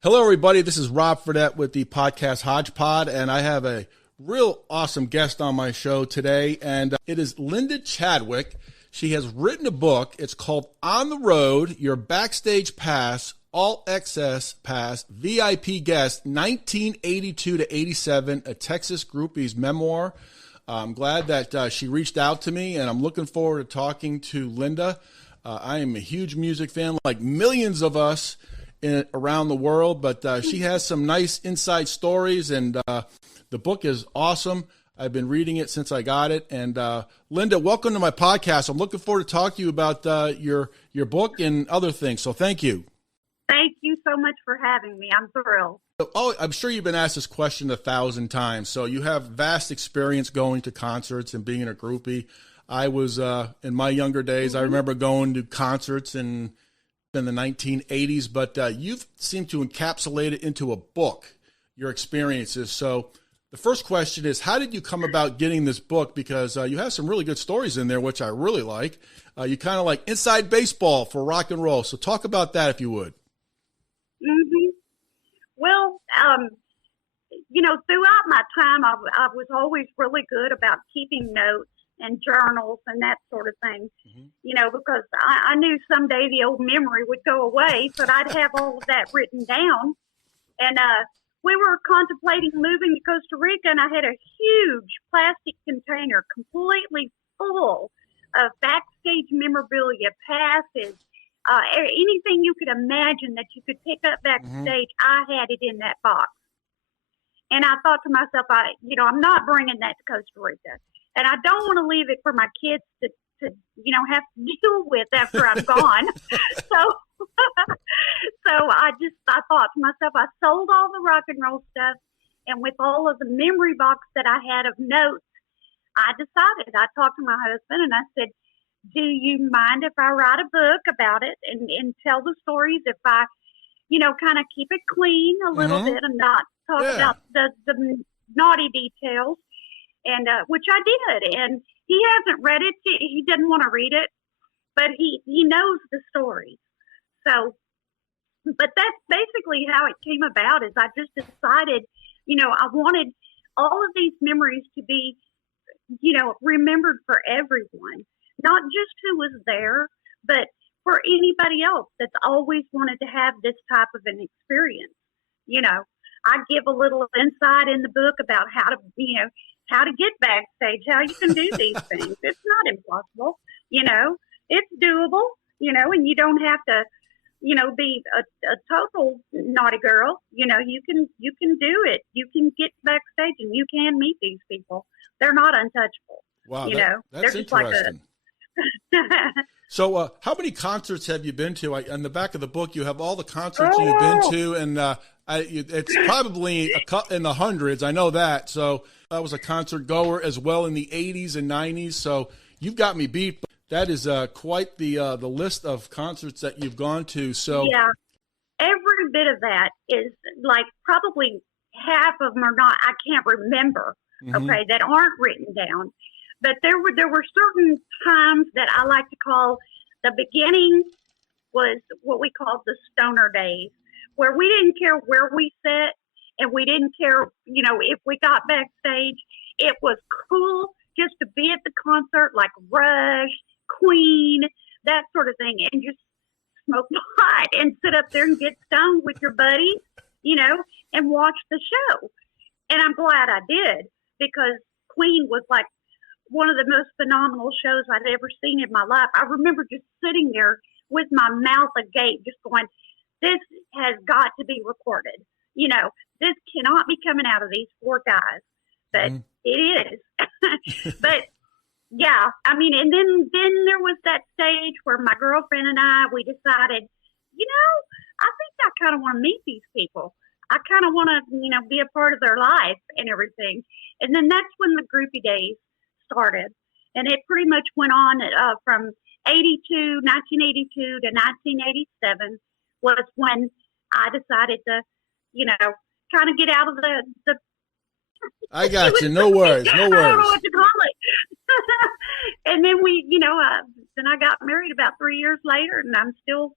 Hello, everybody. This is Rob Fredette with the podcast HODGEPOD, and I have a real awesome guest on my show today, and it is Linda Chadwick. She has written a book. It's called On the Road, Your Backstage Pass, All Access Pass, VIP Guest, 1982 to 87, a Texas Groupie's memoir. I'm glad that she reached out to me, and I'm looking forward to talking to Linda. I am a huge music fan, like millions of us around the world, but she has some nice inside stories, and the book is awesome. I've been reading it since I got it. And Linda, welcome to my podcast. I'm looking forward to talking to you about your book and other things. So thank you. Thank you so much for having me. I'm thrilled. Oh, I'm sure you've been asked this question 1,000 times. So you have vast experience going to concerts and being a groupie. I was in my younger days. I remember going to concerts in the 1980s, but you've seemed to encapsulate it into a book, your experiences. So the first question is, how did you come about getting this book? Because you have some really good stories in there, which I really like. You kind of like inside baseball for rock and roll. So talk about that if you would. Mm-hmm. Well, throughout my time, I was always really good about keeping notes and journals and that sort of thing, because I knew someday the old memory would go away, but I'd have all of that written down. And we were contemplating moving to Costa Rica, and I had a huge plastic container completely full of Backstage memorabilia, passes, anything you could imagine that you could pick up Backstage. I had it in that box. And I thought to myself, I'm not bringing that to Costa Rica. And I don't want to leave it for my kids to have to deal with after I'm gone. So I thought to myself, I sold all the rock and roll stuff. And with all of the memory box that I had of notes, I talked to my husband and I said, do you mind if I write a book about it and tell the stories, if I, kind of keep it clean a little bit and not talk about the naughty details? And which I did, and he hasn't read it. He didn't want to read it, but he knows the story. So, but that's basically how it came about. Is I just decided, I wanted all of these memories to be, remembered for everyone, not just who was there, but for anybody else that's always wanted to have this type of an experience. I give a little insight in the book about how to get backstage, how you can do these things. It's not impossible, it's doable, and you don't have to, be a total naughty girl. You can do it. You can get backstage and you can meet these people. They're not untouchable. Wow. they're That's just interesting. So how many concerts have you been to? On the back of the book, you have all the concerts you've been to, and it's probably in the hundreds. I know that. So I was a concert goer as well in the 80s and 90s. So you've got me beat. That is quite the list of concerts that you've gone to. So yeah, every bit of that is like probably half of them are not. I can't remember. Okay, that aren't written down. But there were certain times that I like to call the beginning was what we called the stoner days, where we didn't care where we sat and we didn't care, if we got backstage. It was cool just to be at the concert, like Rush, Queen, that sort of thing, and just smoke pot and sit up there and get stoned with your buddies, and watch the show. And I'm glad I did, because Queen was like one of the most phenomenal shows I'd ever seen in my life. I remember just sitting there with my mouth agape, just going, this has got to be recorded. This cannot be coming out of these four guys, but it is. But yeah, and then there was that stage where my girlfriend and we decided, I think I kind of want to meet these people. I kind of want to, be a part of their life and everything. And then that's when the groupie days started, and it pretty much went on from 1982 to 1987 was when I decided to, kind of get out of the I got you. No worries. No worries. I don't know what to call it. And then then I got married about 3 years later, and I'm still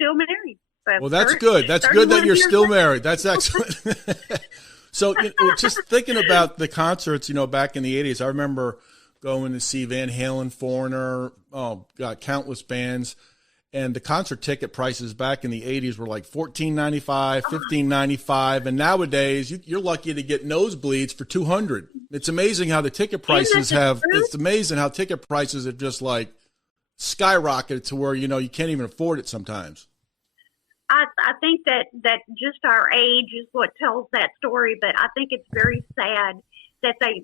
married. So well, that's good. That's good that you're still married. That's excellent. So just thinking about the concerts, back in the 80s, I remember going to see Van Halen, Foreigner, countless bands. And the concert ticket prices back in the 80s were like $14.95, $15.95. And nowadays, you're lucky to get nosebleeds for $200. It's amazing how the ticket prices have just like skyrocketed to where, you can't even afford it sometimes. I think that just our age is what tells that story, but I think it's very sad that they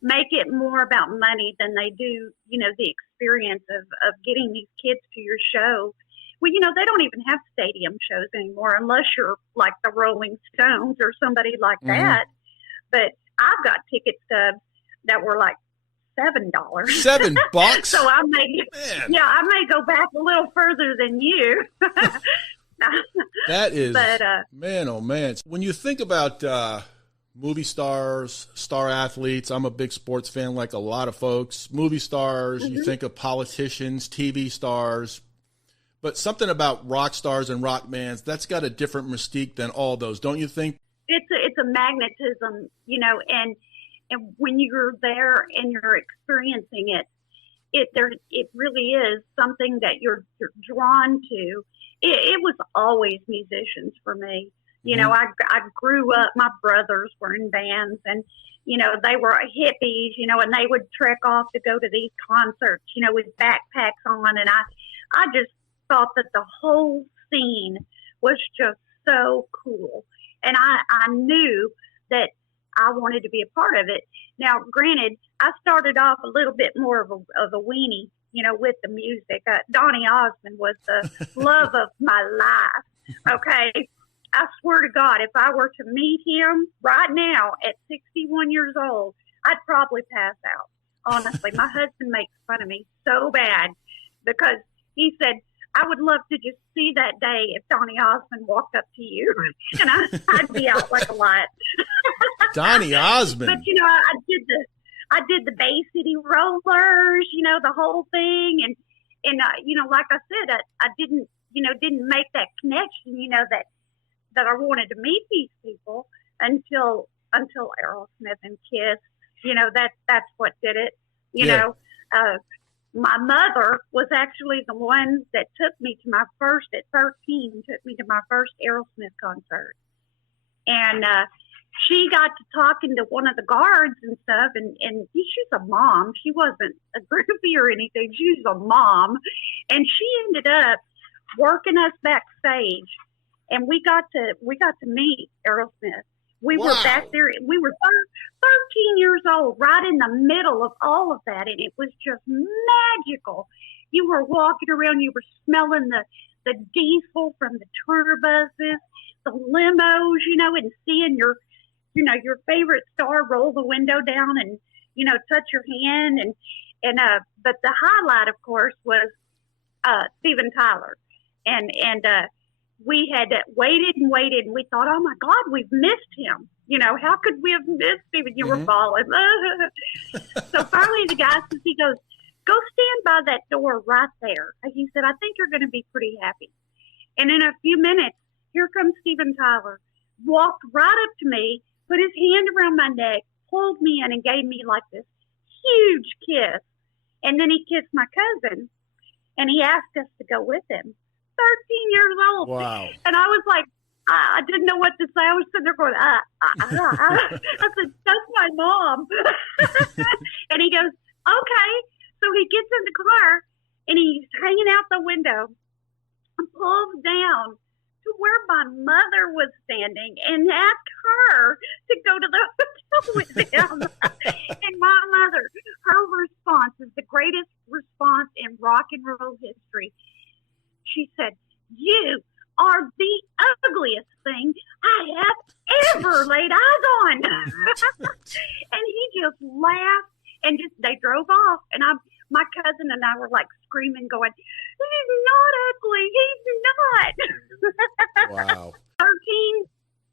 make it more about money than they do, the experience of getting these kids to your show. Well, they don't even have stadium shows anymore unless you're like the Rolling Stones or somebody like that. But I've got ticket stubs that were like $7. $7? So I may go back a little further than you. That is, man, oh man. When you think about movie stars, star athletes, I'm a big sports fan like a lot of folks. Movie stars, you think of politicians, TV stars, but something about rock stars and rock bands, that's got a different mystique than all those, don't you think? It's a magnetism, and when you're there and you're experiencing it really is something that you're drawn to. It was always musicians for me. I grew up, my brothers were in bands and, they were hippies, and they would trek off to go to these concerts, with backpacks on. And I just thought that the whole scene was just so cool. And I knew that I wanted to be a part of it. Now, granted, I started off a little bit more of a weenie, with the music. Donny Osmond was the love of my life. Okay. I swear to God, if I were to meet him right now at 61 years old, I'd probably pass out. Honestly, my husband makes fun of me so bad because he said, I would love to just see that day if Donny Osmond walked up to you. And I'd be out like a light. Donny Osmond. But, I did the Bay City Rollers, the whole thing. And like I said, I didn't make that connection, that I wanted to meet these people until Aerosmith and Kiss, that's what did it. My mother was actually the one that took me to my first, at 13, took me to my first Aerosmith concert. And, she got to talking to one of the guards and stuff, and she's a mom. She wasn't a groupie or anything. She was a mom. And she ended up working us backstage, and we got to meet Aerosmith. We were back there. We were 13 years old, right in the middle of all of that, and it was just magical. You were walking around, you were smelling the diesel from the tour buses, the limos, and seeing your favorite star roll the window down and, touch your hand. But the highlight, of course, was Steven Tyler. And we had waited and waited, and we thought, oh, my God, we've missed him. How could we have missed Steven? You were falling. So finally the guy says, he goes, go stand by that door right there. And he said, I think you're going to be pretty happy. And in a few minutes, here comes Steven Tyler, walked right up to me, put his hand around my neck, pulled me in, and gave me like this huge kiss. And then he kissed my cousin, and he asked us to go with him. 13 years old. Wow. And I was like, I didn't know what to say. I was sitting there going, I said, that's my mom. And he goes, okay. So he gets in the car, and he's hanging out the window and pulls down to where my mother was standing and asked her to go to the hotel with him. And my mother, her response is the greatest response in rock and roll history. She said, you are the ugliest thing I have ever laid eyes on. And he just laughed, and they drove off. And my cousin and I were like screaming, going, he's not ugly. He's not. Wow. 13,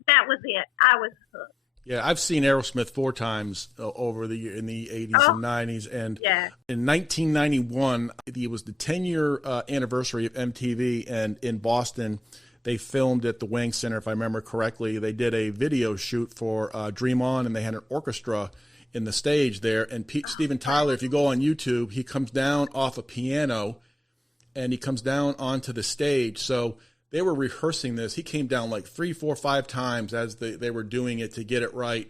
that was it. I was hooked. Yeah, I've seen Aerosmith 4 times over the year in the 80s and 90s. And in 1991, it was the 10-year anniversary of MTV. And in Boston, they filmed at the Wang Center, if I remember correctly. They did a video shoot for Dream On, and they had an orchestra in the stage there. And Steven Tyler, if you go on YouTube, he comes down off a piano, and he comes down onto the stage. So they were rehearsing this. He came down like 3, 4, 5 times as they were doing it to get it right.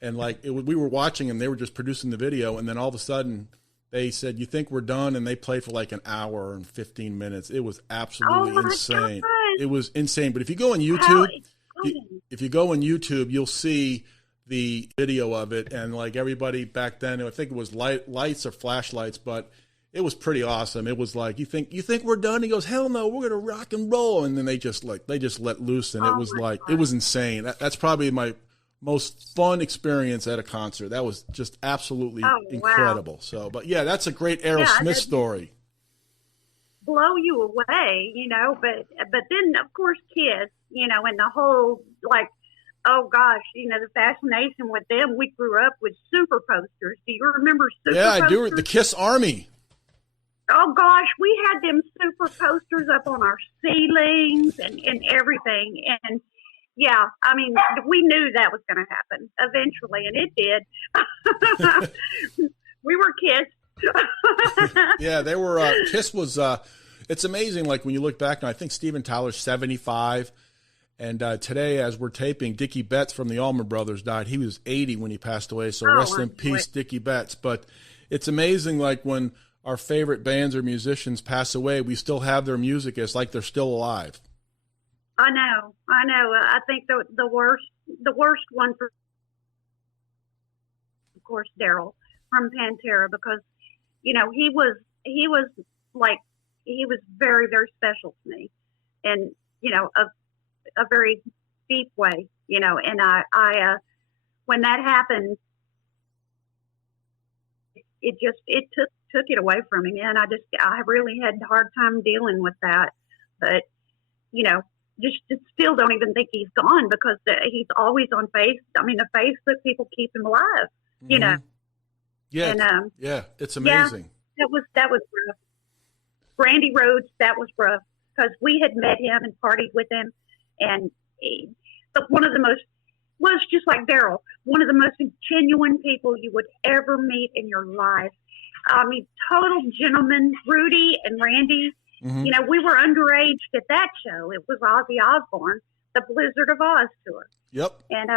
And like we were watching them, they were just producing the video, and then all of a sudden they said, "You think we're done?" And they played for like an hour and 15 minutes. It was absolutely insane. God. It was insane. But if you go on YouTube, you'll see the video of it, and like everybody back then, I think it was lights or flashlights, but it was pretty awesome. It was like, you think we're done? He goes, "Hell no, we're gonna rock and roll." And then they just let loose, and it was like, it was insane. That's probably my most fun experience at a concert. That was just absolutely incredible. Wow. So, but yeah, that's a great Aerosmith story. Blow you away, but then of course Kiss, and the whole, like, oh gosh, the fascination with them. We grew up with super posters. Do you remember super posters? Yeah, I do. The Kiss Army. Oh gosh, we had them super posters up on our ceilings and everything. And yeah, I mean, we knew that was going to happen eventually, and it did. We were Kiss. Yeah, they were. Kiss was. It's amazing. Like when you look back, and I think Steven Tyler's 75, and today, as we're taping, Dickie Betts from the Allman Brothers died. He was 80 when he passed away. So rest in peace, Dickie Betts. But it's amazing, like when our favorite bands or musicians pass away, we still have their music. It's like they're still alive. I know. I think the worst one for, of course, Daryl from Pantera, because he was very, very special to me, and a very deep way, And I when that happened, it took it away from me, and I really had a hard time dealing with that, but just still don't even think he's gone, because he's always on the Facebook people keep him alive, Yeah. And, yeah, it's amazing. Yeah, that was rough. Randy Rhoads, that was rough, because we had met him and partied with him, and one of the most, well, it's just like Daryl, one of the most genuine people you would ever meet in your life. I mean, total gentlemen. Rudy and Randy, we were underage at that show. It was Ozzy Osbourne, the Blizzard of Oz tour. Yep. And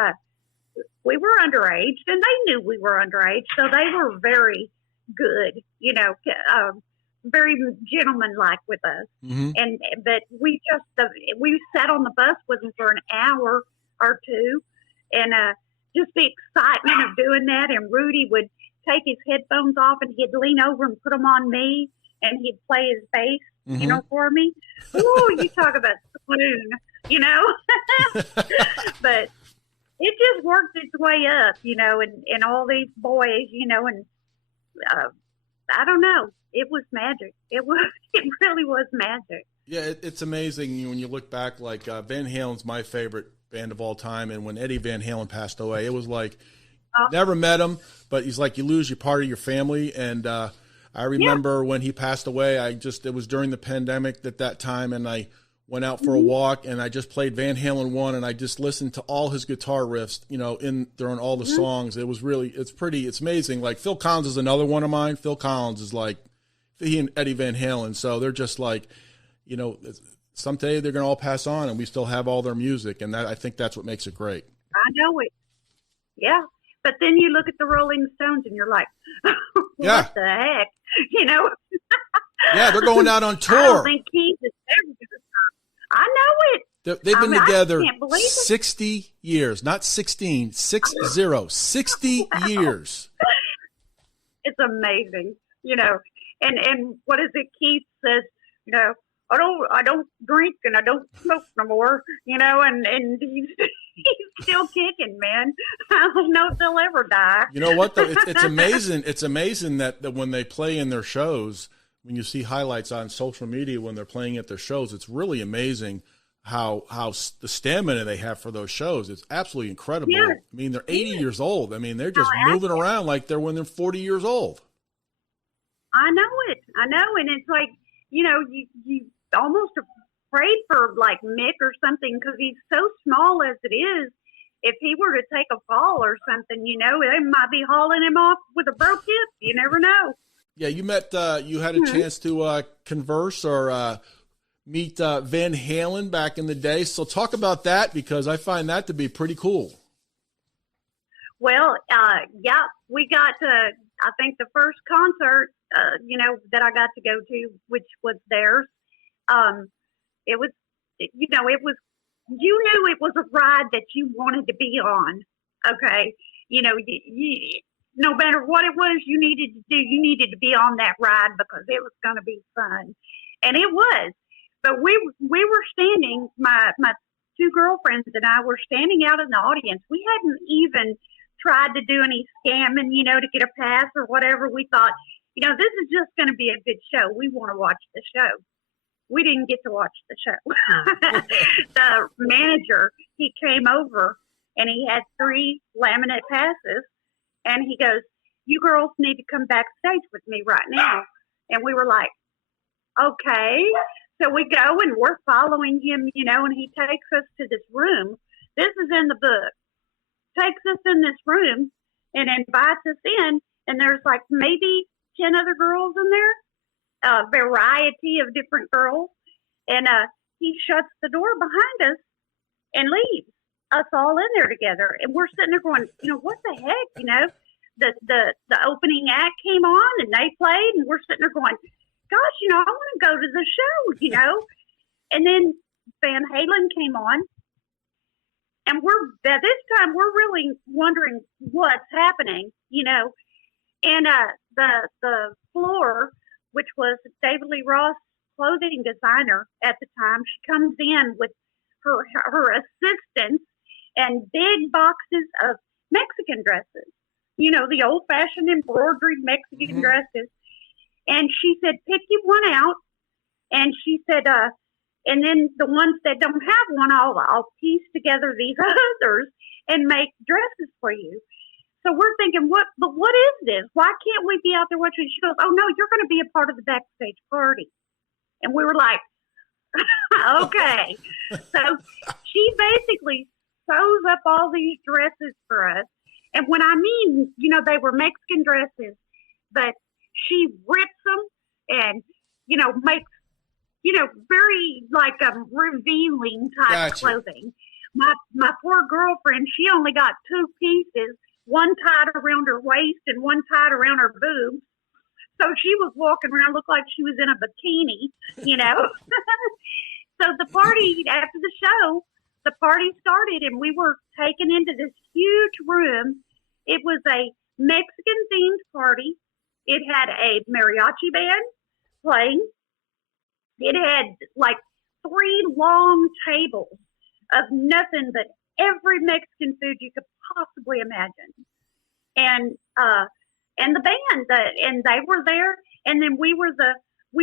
we were underage, and they knew we were underage, so they were very good, very gentlemanlike with us. But we sat on the bus with them for an hour or two, and just the excitement of doing that. And Rudy would take his headphones off, and he'd lean over and put them on me, and he'd play his bass, for me. Ooh, you talk about swoon, But it just worked its way up, and all these boys, and I don't know. It was magic. It really was magic. Yeah, it's amazing when you look back. Like Van Halen's my favorite band of all time, and when Eddie Van Halen passed away, it was like never met him, but he's like, you lose your part of your family. And I remember when he passed away, it was during the pandemic at that time, and I went out for a walk, and I just played Van Halen 1, and I just listened to all his guitar riffs, during all the songs. It was really, it's amazing. Like Phil Collins is another one of mine. Phil Collins is like, he and Eddie Van Halen. So they're just like, someday they're going to all pass on, and we still have all their music. And I think that's what makes it great. I know it. Yeah. But then you look at the Rolling Stones and you're like, what the heck? Yeah, they're going out on tour. I don't think Keith is ever going to stop. I know it. They've been together 60 years, not 16, 60 years. It's amazing, And what is it? Keith says, I don't drink and I don't smoke no more, and he's still kicking, man. I don't know if they'll ever die. You know what, though? It's amazing. It's amazing that when they play in their shows, when you see highlights on social media when they're playing at their shows, it's really amazing how the stamina they have for those shows. It's absolutely incredible. Yeah. I mean, they're 80 years old. I mean, they're just moving around like they're when they're 40 years old. I know it. And it's like, you almost afraid for like Mick or something because he's so small as it is. If he were to take a fall or something, you know, they might be hauling him off with a broke hip. You never know. Yeah, you had a chance to converse or meet Van Halen back in the day. So talk about that because I find that to be pretty cool. Well, yeah, we got to, I think the first concert, you know, that I got to go to, which was theirs. It was, you know, you knew it was a ride that you wanted to be on. Okay. You know, no matter what it was you needed to do, you needed to be on that ride because it was going to be fun. And it was. But we were standing, my two girlfriends and I were standing out in the audience. We hadn't even tried to do any scamming, you know, to get a pass or whatever. We thought, you know, this is just going to be a good show. We want to watch the show. We didn't get to watch the show. The manager, he came over and he had 3 laminate passes and he goes, you girls need to come backstage with me right now. And we were like, okay. So we go and we're following him, you know, and he takes us to this room. This is in the book. Takes us in this room and invites us in. And there's like maybe 10 other girls in there. A variety of different girls, and he shuts the door behind us and leaves us all in there together. And we're sitting there going, you know, what the heck, you know? The opening act came on and they played, and we're sitting there going, gosh, you know, I want to go to the show, you know? And then Van Halen came on, and at this time we're really wondering what's happening, you know? And the floor, which was David Lee Ross' clothing designer at the time. She comes in with her assistants and big boxes of Mexican dresses, you know, the old-fashioned embroidered Mexican dresses. And she said, pick you one out. And she said, and then the ones that don't have one, I'll piece together these others and make dresses for you. So we're thinking, what is this? Why can't we be out there watching? She goes, oh, no, you're going to be a part of the backstage party. And we were like, okay. So she basically sews up all these dresses for us. And when I mean, you know, they were Mexican dresses, but she rips them and, you know, makes, you know, very like revealing type clothing. My poor girlfriend, she only got 2 pieces. One tied around her waist and one tied around her boobs. So she was walking around, looked like she was in a bikini, you know. So the party, after the show, the party started and we were taken into this huge room. It was a Mexican-themed party. It had a mariachi band playing. It had like 3 long tables of nothing but every Mexican food you could possibly imagine. And the band, and they were there, and then we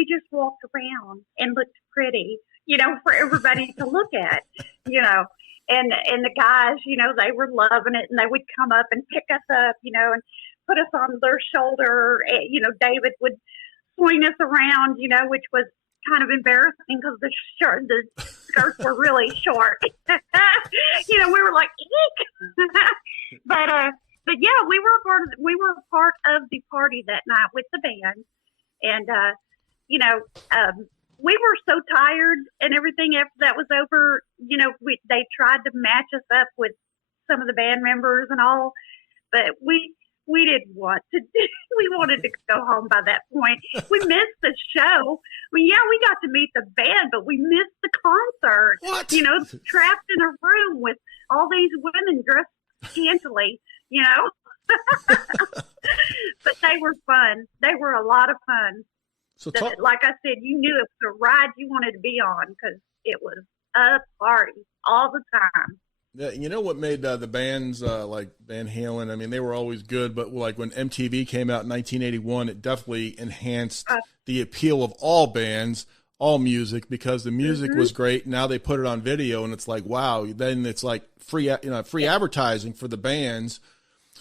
just walked around and looked pretty, you know, for everybody to look at, you know, and the guys, you know, they were loving it, and they would come up and pick us up, you know, and put us on their shoulder. You know, David would swing us around, you know, which was kind of embarrassing because the skirts were really short. You know, we were like, eek. But yeah, we were a part of the party that night with the band, and you know, we were so tired and everything after that was over. You know, they tried to match us up with some of the band members and all, but we didn't want to do. We wanted to go home by that point. We missed the show. Well, yeah, we got to meet the band, but we missed the concert. What? You know, trapped in a room with all these women dressed scantily, you know. But they were fun. They were a lot of fun. So like I said, you knew it was a ride you wanted to be on because it was a party all the time. Yeah, you know what made the bands like Van Halen, I mean, they were always good, but like when MTV came out in 1981, it definitely enhanced the appeal of all bands, all music, because the music was great. Now they put it on video, and it's like, wow, then it's like free advertising for the bands.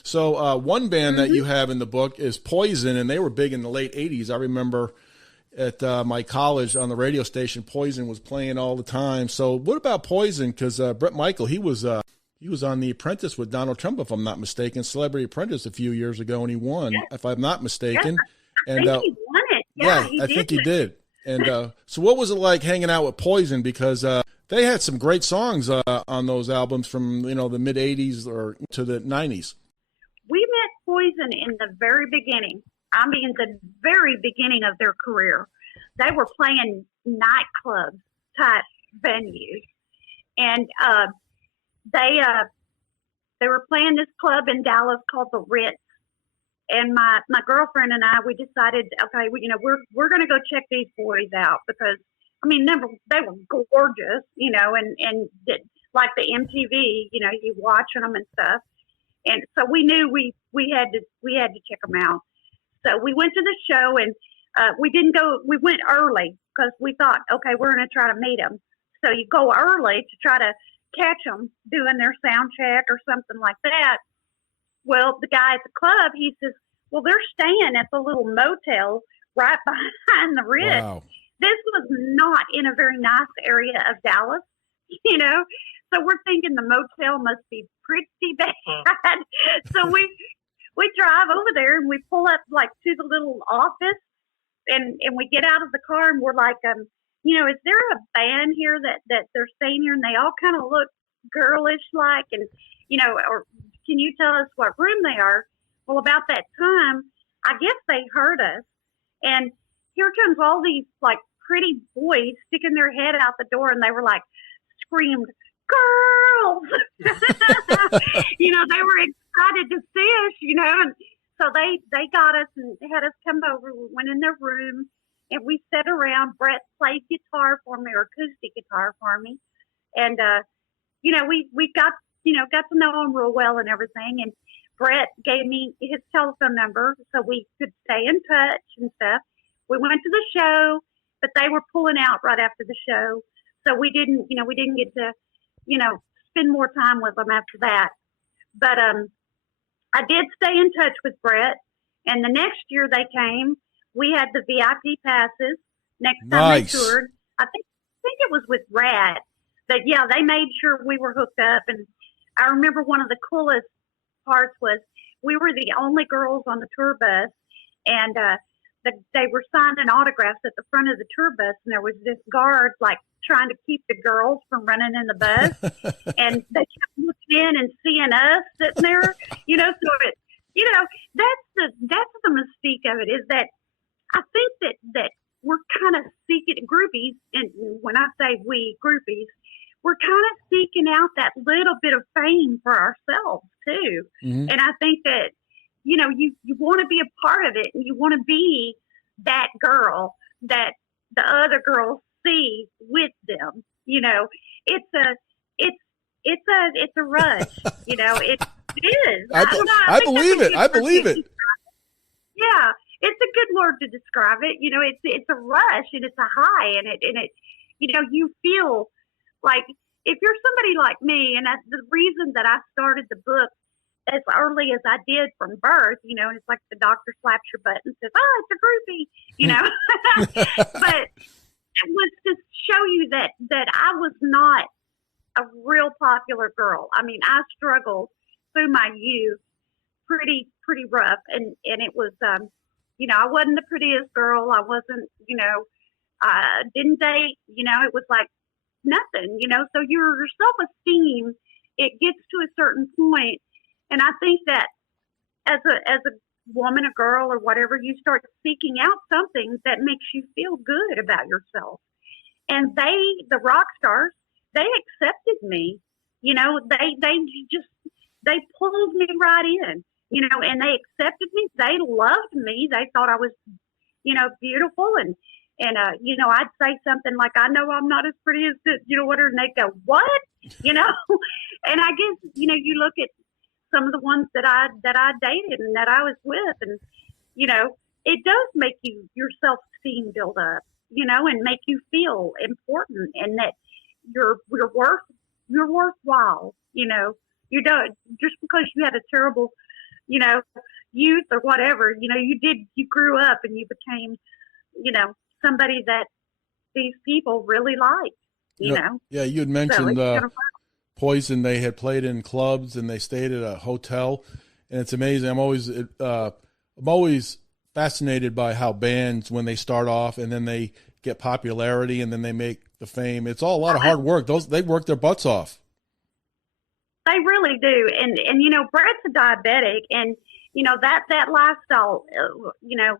So one band that you have in the book is Poison, and they were big in the late 80s. I remember at my college on the radio station. Poison was playing all the time. So what about Poison? Because Bret Michael, he was on The Apprentice with Donald Trump, if I'm not mistaken, Celebrity Apprentice a few years ago, and he won, if I'm not mistaken. Yes, I think he won it. Yeah, I think he did. And so what was it like hanging out with Poison? Because they had some great songs on those albums from, the mid-'80s or to the '90s. We met Poison in the very beginning. I mean, the very beginning of their career. They were playing nightclub type venues. And they were playing this club in Dallas called the Ritz. And my girlfriend and I, we decided, okay, we're going to go check these boys out because, I mean, they were gorgeous, and like the MTV, you watching them and stuff. And so we knew we had to check them out. So we went to the show and we went early because we thought, okay, we're going to try to meet them. So you go early to try to catch them doing their sound check or something like that. Well, the guy at the club, he says, well, they're staying at the little motel right behind the Ritz. Wow. This was not in a very nice area of Dallas, So we're thinking the motel must be pretty bad. So we drive over there and we pull up like to the little office and we get out of the car and we're like, is there a band here that they're staying here and they all kind of look girlish like and, or can you tell us what room they are? Well, about that time, I guess they heard us. And here comes all these like pretty boys sticking their head out the door and they were like screamed, girls! They were excited to see us, and so they got us and had us come over. We went in their room and we sat around. Bret played guitar for me, or acoustic guitar for me. And, we got to know him real well and everything. And Bret gave me his telephone number so we could stay in touch and stuff. We went to the show, but they were pulling out right after the show. So we didn't get to, spend more time with them after that. But I did stay in touch with Bret. And the next year they came, we had the VIP passes. Next time they toured, I think it was with Rad. But yeah, they made sure we were hooked up. And I remember one of the coolest parts was we were the only girls on the tour bus, and they were signing autographs at the front of the tour bus, and there was this guard like trying to keep the girls from running in the bus, and they kept looking in and seeing us sitting there, So that's the mystique of it, is that I think that we're kind of seeking groupies, and when I say we groupies, we're kind of seeking out that little bit of fame for ourselves too. Mm-hmm. And I think that, you want to be a part of it and you want to be that girl that the other girls see with them. It's a rush, it is. I believe it. I believe it. Yeah. It's a good word to describe it. It's a rush and it's a high and it, you feel like if you're somebody like me, and that's the reason that I started the book as early as I did from birth, and it's like the doctor slaps your butt and says, oh, it's a groupie, but it was to show you that I was not a real popular girl. I mean, I struggled through my youth pretty rough. And it was, I wasn't the prettiest girl. I wasn't, didn't date, it was like nothing, so your self-esteem, it gets to a certain point. And I think that as a woman, a girl or whatever, you start seeking out something that makes you feel good about yourself. And the rock stars, they accepted me, they pulled me right in, and they accepted me. They loved me. They thought I was, beautiful. And I'd say something like, I know I'm not as pretty as this, whatever. And they'd go, what? And I guess, you look at some of the ones that I dated and that I was with, and, it does make your self-esteem build up, and make you feel important and that you're worthwhile, you don't, just because you had a terrible, youth or whatever, you grew up and you became, somebody that these people really like, you know. Yeah, you had mentioned Poison. They had played in clubs and they stayed at a hotel, and it's amazing. I'm always fascinated by how bands, when they start off and then they get popularity and then they make the fame. It's all a lot of hard work. They work their butts off. They really do, and you know, Brett's a diabetic, and you know that lifestyle, you know.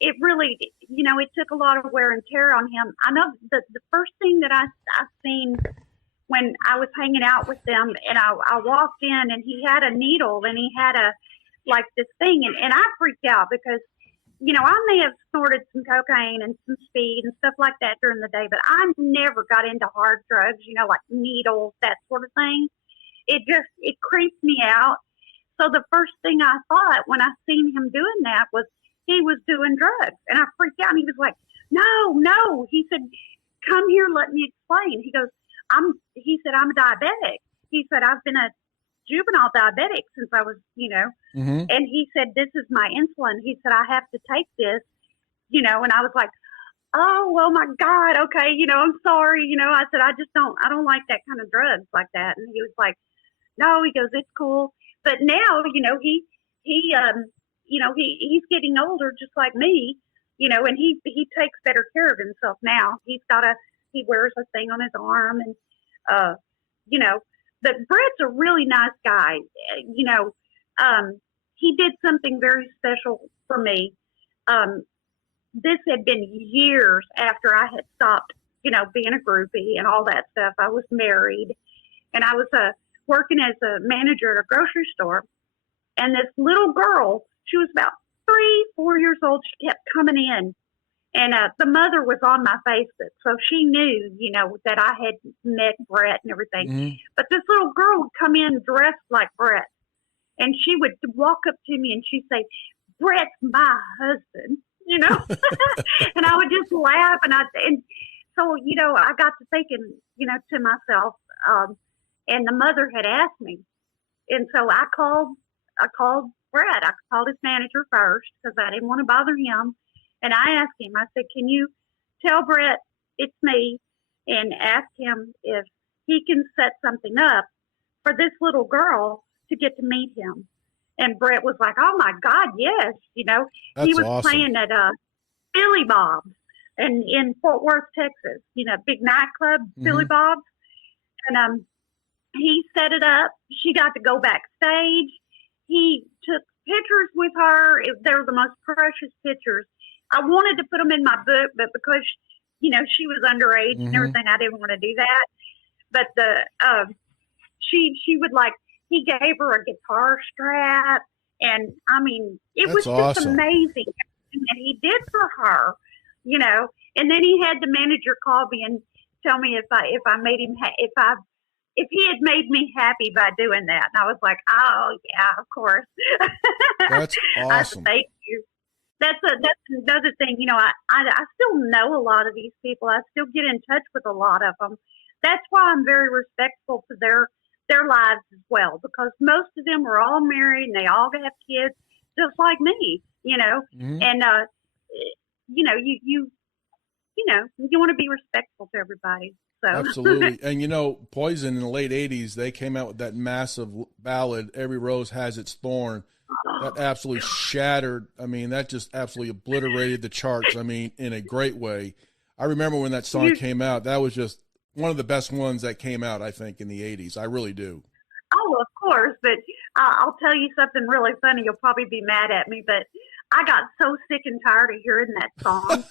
It really, you know, it took a lot of wear and tear on him. I know the first thing that I seen when I was hanging out with them, and I walked in and he had a needle and he had this thing, and I freaked out because, you know, I may have snorted some cocaine and some speed and stuff like that during the day, but I never got into hard drugs, you know, like needles, that sort of thing. It creeped me out. So the first thing I thought when I seen him doing that was, he was doing drugs, and I freaked out. And he was like, no. He said, come here, let me explain. He goes, he said, I'm a diabetic. He said, I've been a juvenile diabetic since I was, you know, and he said, this is my insulin. He said, I have to take this, you know, and I was like, oh my God. Okay. You know, I'm sorry. You know, I said, I don't like that kind of drugs like that. And he was like, no, he goes, it's cool. But now, you know, you know, he's getting older just like me, you know, and he takes better care of himself now. He wears a thing on his arm, and, you know, but Brett's a really nice guy. You know, he did something very special for me. This had been years after I had stopped, you know, being a groupie and all that stuff. I was married, and I was working as a manager at a grocery store, and this little girl, she was about 3-4 years old. She kept coming in, and the mother was on my Facebook, so she knew, you know, that I had met Brett and everything. But this little girl would come in dressed like Brett, and she would walk up to me and she'd say, "Brett's my husband," you know. And I would just laugh, and so, you know, I got to thinking, you know, to myself, and the mother had asked me, and so I called Brett. I called his manager first because I didn't want to bother him. And I asked him, I said, can you tell Brett it's me, and ask him if he can set something up for this little girl to get to meet him? And Brett was like, oh my God, yes. You know, That's he was awesome. playing at Billy Bob's in Fort Worth, Texas, you know, big nightclub, Billy Bob's. And he set it up. She got to go backstage. He took pictures with her. They were the most precious pictures. I wanted to put them in my book, but because, you know, she was underage and everything, I didn't want to do that. But she would, like, he gave her a guitar strap, and I mean, it was just amazing. And he did for her, you know. And then he had the manager call me and tell me if I made him if he had made me happy by doing that. And I was like, oh yeah, of course. That's awesome. I said, thank you. That's another thing. You know, I still know a lot of these people. I still get in touch with a lot of them. That's why I'm very respectful to their lives as well, because most of them are all married and they all have kids just like me, you know. And you know, you want to be respectful to everybody. So absolutely. And you know, Poison in the late 80s, they came out with that massive ballad, Every Rose Has Its Thorn. That absolutely shattered. I mean, that just absolutely obliterated the charts. I mean, in a great way. I remember when that song came out, that was just one of the best ones that came out, I think, in the 80s. I really do. Oh, of course. But I'll tell you something really funny. You'll probably be mad at me, but I got so sick and tired of hearing that song.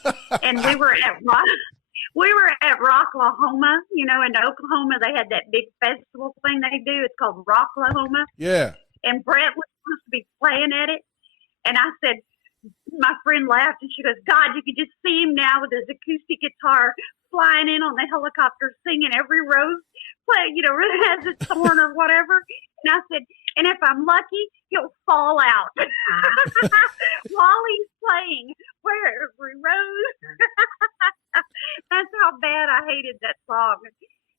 And we were at Rocklahoma, you know, in Oklahoma. They had that big festival thing they do. It's called Rocklahoma. Yeah. And Brett was supposed to be playing at it. And I said, my friend laughed and she goes, God, you could just see him now with his acoustic guitar flying in on the helicopter singing Every Rose really has its thorn or whatever. And I said, and if I'm lucky, he'll fall out while he's playing Where Every Rose. That's how bad I hated that song.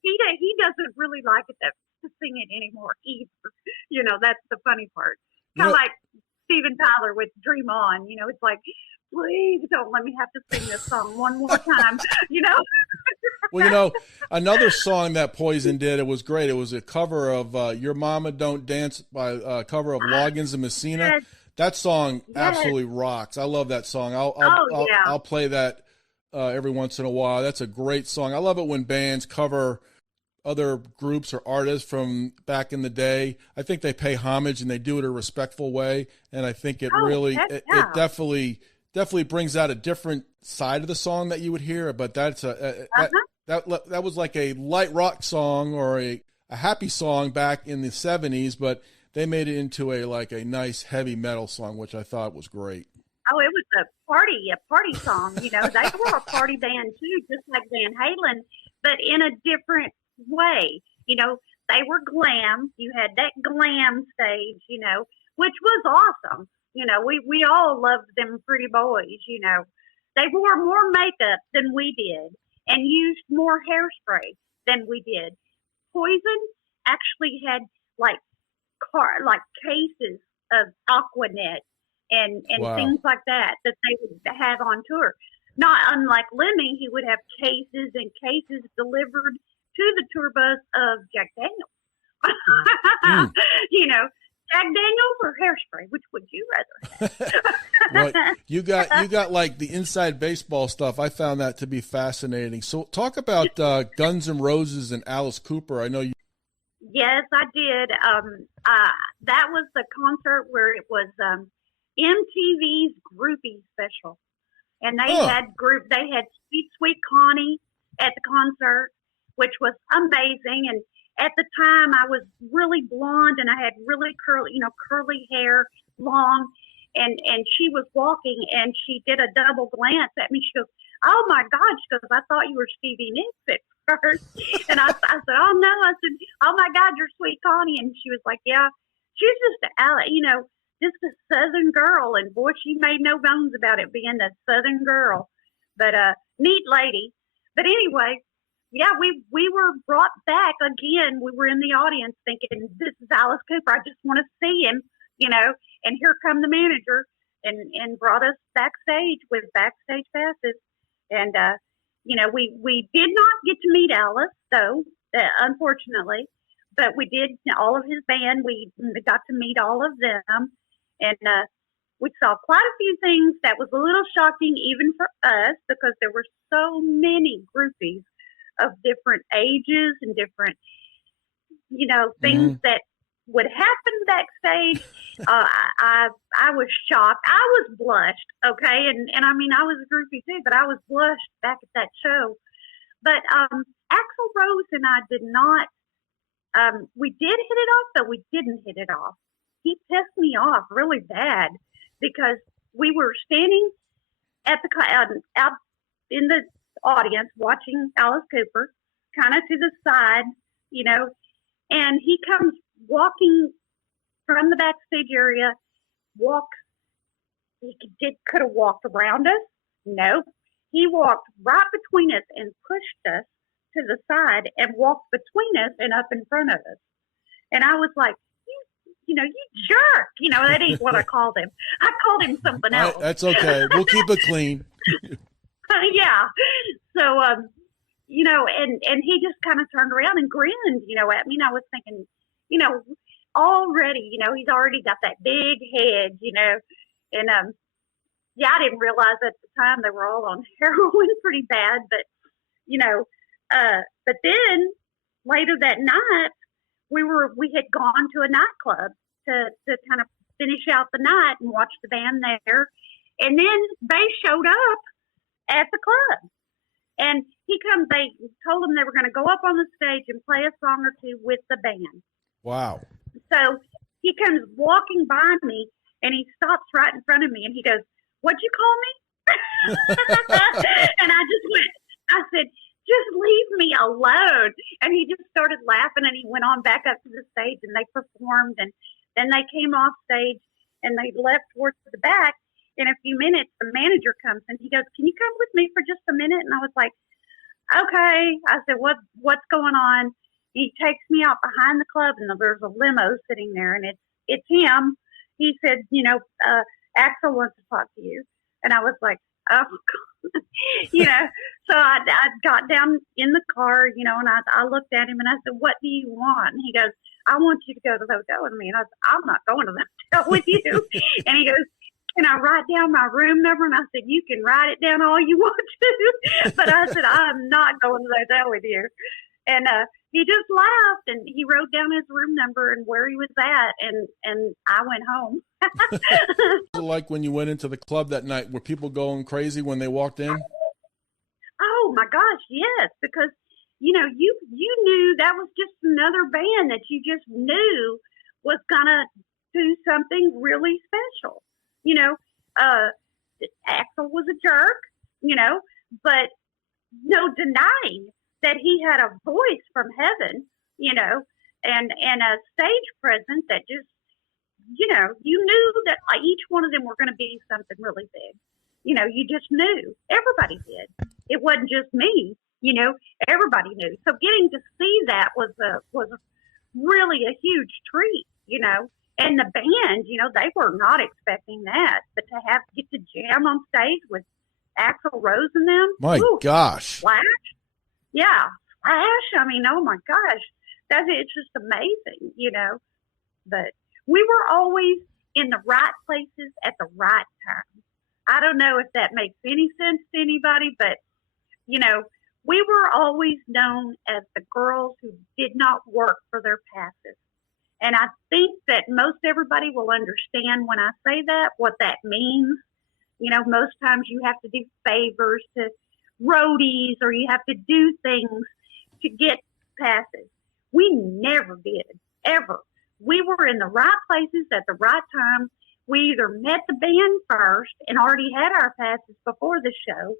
He doesn't really like it to sing it anymore either. You know, that's the funny part. Kind of like Steven Tyler with Dream On. You know, it's like please don't let me have to sing this song one more time, you know? Well, another song that Poison did, it was great. It was a cover of Your Mama Don't Dance by a cover of Loggins and Messina. Yes. That song Yes. absolutely rocks. I love that song. I'll play that every once in a while. That's a great song. I love it when bands cover other groups or artists from back in the day. I think they pay homage and they do it a respectful way. And I think it it definitely brings out a different side of the song that you would hear. But that's that was like a light rock song or a happy song back in the 70s, but they made it into a nice heavy metal song, which I thought was great. Oh, it was a party song. You know, they were a party band too, just like Van Halen, but in a different way. You know, they were glam. You had that glam stage, you know, which was awesome. You know, we all loved them pretty boys, you know. They wore more makeup than we did and used more hairspray than we did. Poison actually had like cases of Aquanet and Wow. things like that they would have on tour. Not unlike Lemmy, he would have cases and cases delivered to the tour bus of Jack Daniels. You know, Jack Daniels or hairspray? Which would you rather have? Well, you got like the inside baseball stuff. I found that to be fascinating. So talk about Guns N' Roses and Alice Cooper. I know you. Yes, I did. That was the concert where it was MTV's Groupie special, and they had Sweet Sweet Connie at the concert, which was amazing. And at the time, I was really blonde and I had really curly hair, long. And she was walking and she did a double glance at me. She goes, "Oh my God!" She goes, "I thought you were Stevie Nicks at first." And I said, "Oh no!" I said, "Oh my God, you're Sweet Connie." And she was like, "Yeah, she's just a Southern girl." And boy, she made no bones about it being a Southern girl, but neat lady. But anyway, yeah, we were brought back again. We were in the audience thinking, "This is Alice Cooper. I just want to see him," you know. And here come the manager and brought us backstage with backstage passes. And, you know, we did not get to meet Alice, though, unfortunately. But we did, all of his band, we got to meet all of them. And we saw quite a few things that was a little shocking even for us because there were so many groupies of different ages and different, you know, things that would happen backstage. I was shocked. I was blushed, okay? And I mean, I was a groupie too, but I was blushed back at that show. But Axl Rose and I did not, we did hit it off, but we didn't hit it off. He pissed me off really bad because we were standing at out in the audience watching Alice Cooper, kind of to the side, you know, and he comes walking from the backstage area, could have walked around us. No, he walked right between us and pushed us to the side and walked between us and up in front of us. And I was like, you jerk. You know, that ain't what I called him. I called him something else. That's okay. We'll keep it clean. Yeah. So, you know, and he just kind of turned around and grinned, you know, at me. And I was thinking, you know, already, you know, he's already got that big head, you know. And, yeah, I didn't realize at the time they were all on heroin pretty bad. But, you know, but then later that night, we had gone to a nightclub to kind of finish out the night and watch the band there. And then they showed up at the club. And they told them they were going to go up on the stage and play a song or two with the band. Wow. So he comes walking by me and he stops right in front of me and he goes, "What'd you call me?" And I said, "Just leave me alone." And he just started laughing and he went on back up to the stage and they performed and then they came off stage and they left towards the back. In a few minutes, the manager comes and he goes, "Can you come with me for just a minute?" And I was like, "Okay." I said, what's going on?" He takes me out behind the club and there's a limo sitting there and it's him. He said, "You know, Axl wants to talk to you." And I was like, oh, God. So I got down in the car, and I looked at him and I said, what do you want? And he goes, I want you to go to the hotel with me. And I said, I'm not going to the hotel with you. And he goes, can I write down my room number? And I said, you can write it down all you want to. But I said, I'm not going to the hotel with you. And he just laughed, and he wrote down his room number and where he was at, and I went home. Like when you went into the club that night, were people going crazy when they walked in? Oh, my gosh, yes, because, you knew that was just another band that you just knew was going to do something really special. Axl was a jerk, but no denying that he had a voice from heaven, and a stage presence that just, you knew that each one of them were going to be something really big. You just knew. Everybody did. It wasn't just me, everybody knew. So getting to see that was really a huge treat, And the band, they were not expecting that, but to get to jam on stage with Axl Rose and them. My gosh. Slash. Yeah. Slash. I mean, oh my gosh. It's just amazing, But we were always in the right places at the right time. I don't know if that makes any sense to anybody, but, we were always known as the girls who did not work for their passes. And I think that most everybody will understand when I say that, what that means. Most times you have to do favors to roadies, or you have to do things to get passes. We never did, ever. We were in the right places at the right time. We either met the band first and already had our passes before the show,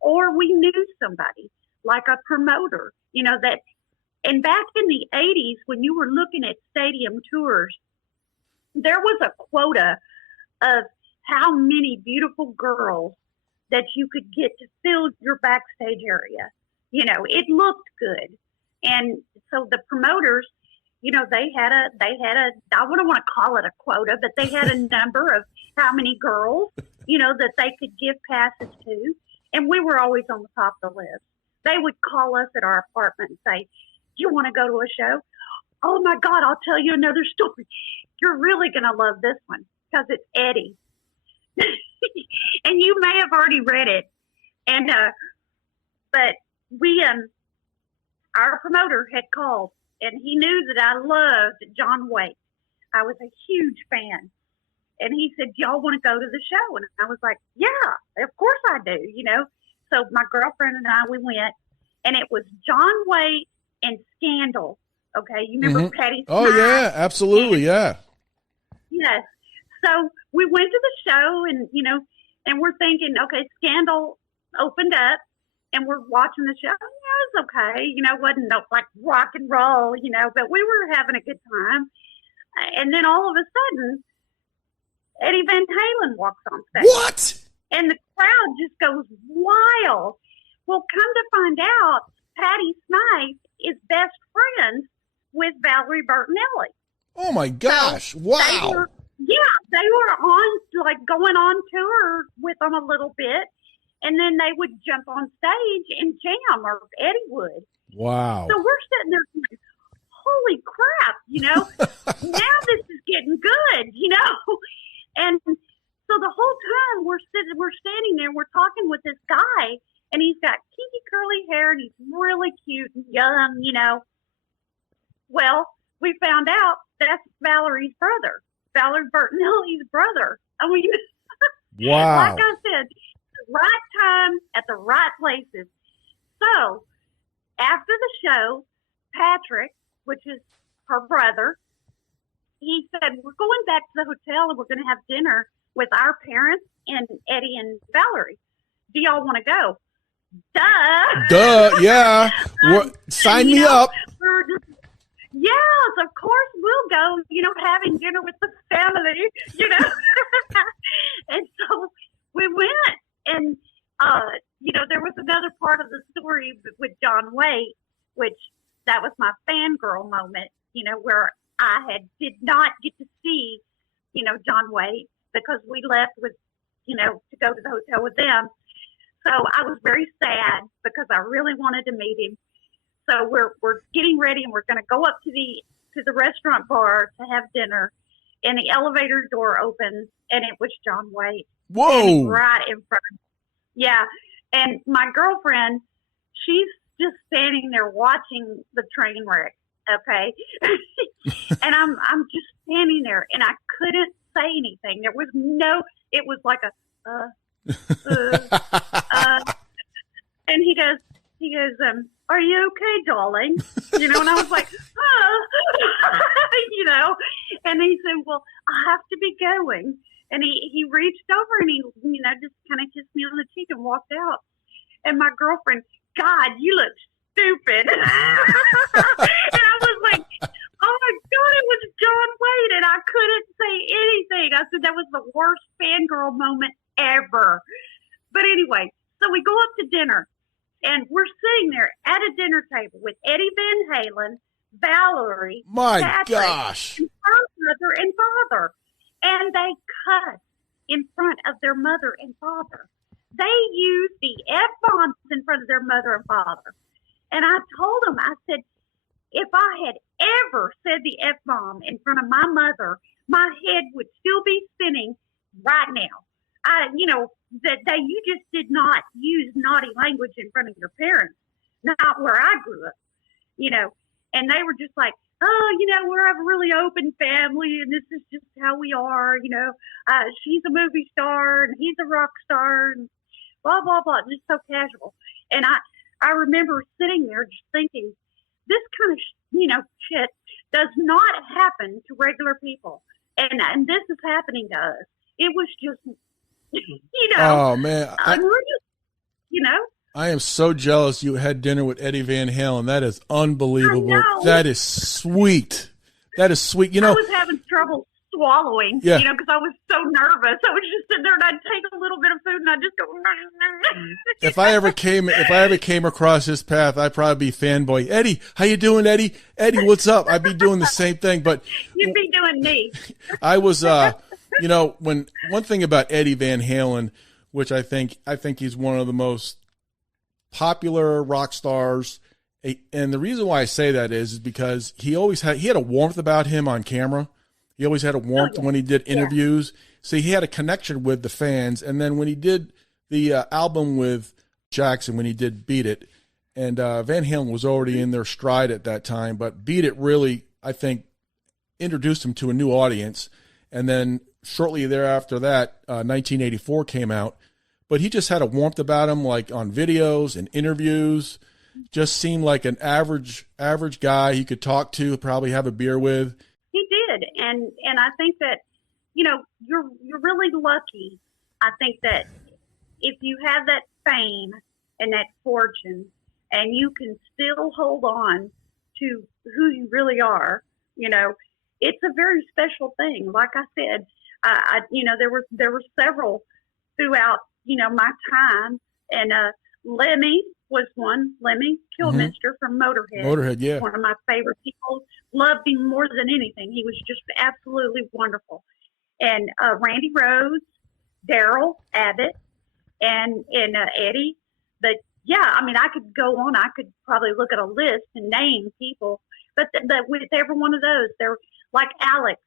or we knew somebody, like a promoter, that. And back in the 80s, when you were looking at stadium tours, there was a quota of how many beautiful girls that you could get to fill your backstage area. It looked good. And so the promoters, they had a, I wouldn't want to call it a quota, but they had a number of how many girls, that they could give passes to. And we were always on the top of the list. They would call us at our apartment and say, you want to go to a show? Oh my God, I'll tell you another story. You're really going to love this one because it's Eddie. And you may have already read it. And, but we, our promoter had called, and he knew that I loved John Waite. I was a huge fan. And he said, y'all want to go to the show? And I was like, yeah, of course I do, So my girlfriend and I, we went, and it was John Waite and Scandal. Okay, you remember Patty Smythe? Oh yeah, absolutely, yeah. Yes. So we went to the show, and and we're thinking, okay, Scandal opened up, and we're watching the show. Yeah, it was okay. It wasn't like rock and roll, but we were having a good time. And then all of a sudden, Eddie Van Halen walks on stage. What? And the crowd just goes wild. Well, come to find out, Patty Smythe is best friends with Valerie Bertinelli. Oh my gosh! So wow. They were on, going on tour with them a little bit, and then they would jump on stage and jam, or Eddie would. Wow. So we're sitting there going, holy crap, now this is getting good, And so the whole time we're standing there, we're talking with this guy, and he's got kinky curly hair, and he's really cute and young, Well, we found out that's Valerie's brother, Valerie Bertinelli's brother. I mean, wow. Like I said, right time at the right places. So after the show, Patrick, which is her brother, he said, we're going back to the hotel and we're going to have dinner with our parents and Eddie and Valerie. Do y'all want to go? Duh, yeah. Sign me up. Yes, of course we'll go, having dinner with the family, And so we went, and, there was another part of the story with John Waite, which that was my fangirl moment, where I did not get to see, John Waite, because we left with, to go to the hotel with them. So I was very sad because I really wanted to meet him. So we're getting ready, and we're going to go up to the restaurant bar to have dinner. And the elevator door opens, and it was John Waite. Whoa! Right in front. Yeah. And my girlfriend, she's just standing there watching the train wreck. Okay. And I'm just standing there, and I couldn't say anything. There was it was like a, and he goes, are you okay, darling? And I was like, and he said, well, I have to be going. And he reached over and he, just kind of kissed me on the cheek and walked out. And my girlfriend, God, you look stupid. And I was like, oh my God, it was John Waite. And I couldn't say anything. I said that was the worst fangirl moment ever. But anyway, so we go up to dinner, and we're sitting there at a dinner table with Eddie Van Halen, Valerie, my Patrick, gosh, and her mother and father. And they cuss in front of their mother and father. They use the F-bombs in front of their mother and father. And I told them, I said, if I had ever said the F-bomb in front of my mother, my head would still be spinning right now. You just did not use naughty language in front of your parents, not where I grew up, And they were just like, oh, we're a really open family, and this is just how we are, she's a movie star, and he's a rock star, and blah, blah, blah, just so casual. And I remember sitting there just thinking, this kind of, shit does not happen to regular people. And this is happening to us. It was just, oh, man. unreal, I am so jealous you had dinner with Eddie Van Halen. That is unbelievable. That is sweet. That is sweet. I was having trouble swallowing, because I was so nervous. I was just sitting there, and I'd take a little bit of food, and I'd just go. If I ever came across his path, I'd probably be fanboy. Eddie, how you doing, Eddie? Eddie, what's up? I'd be doing the same thing, but you'd be doing me. I was, when one thing about Eddie Van Halen, which I think he's one of the most popular rock stars, and the reason why I say that is because he had a warmth about him on camera. He always had a warmth when he did interviews. So he had a connection with the fans. And then when he did the album with Jackson, when he did Beat It, and Van Halen was already in their stride at that time, but Beat It really, I think, introduced him to a new audience. And then shortly thereafter that, 1984 came out. But he just had a warmth about him, like on videos and interviews. Just seemed like an average guy you could talk to, probably have a beer with. He did, and I think that you're really lucky. I think that if you have that fame and that fortune, and you can still hold on to who you really are, it's a very special thing. Like I said, there were several throughout my time, and Lemmy was one. Lemmy Kilmister from Motorhead. Motorhead, yeah. One of my favorite people. Loved him more than anything. He was just absolutely wonderful. And Randy Rhoads, Daryl Abbott, and Eddie. But yeah, I could go on. I could probably look at a list and name people. But with every one of those, they're like Alex,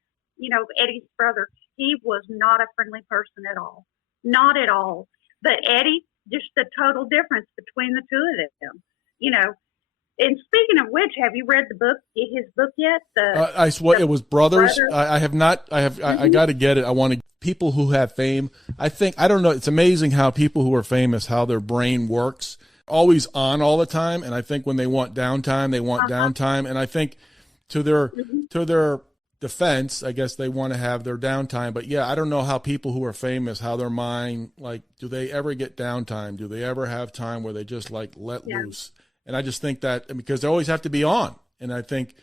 Eddie's brother. He was not a friendly person at all. Not at all. But Eddie, just the total difference between the two of them, And speaking of which, have you read his book yet? It was Brothers. I have not. I got to get it. I want to. People who have fame. I don't know. It's amazing how people who are famous, how their brain works. Always on all the time. And I think when they want downtime, they want downtime. And I think to their defense, I guess they want to have their downtime. But yeah, I don't know how people who are famous, how their mind, do they ever get downtime? Do they ever have time where they just let loose? And I just think that because they always have to be on. And I think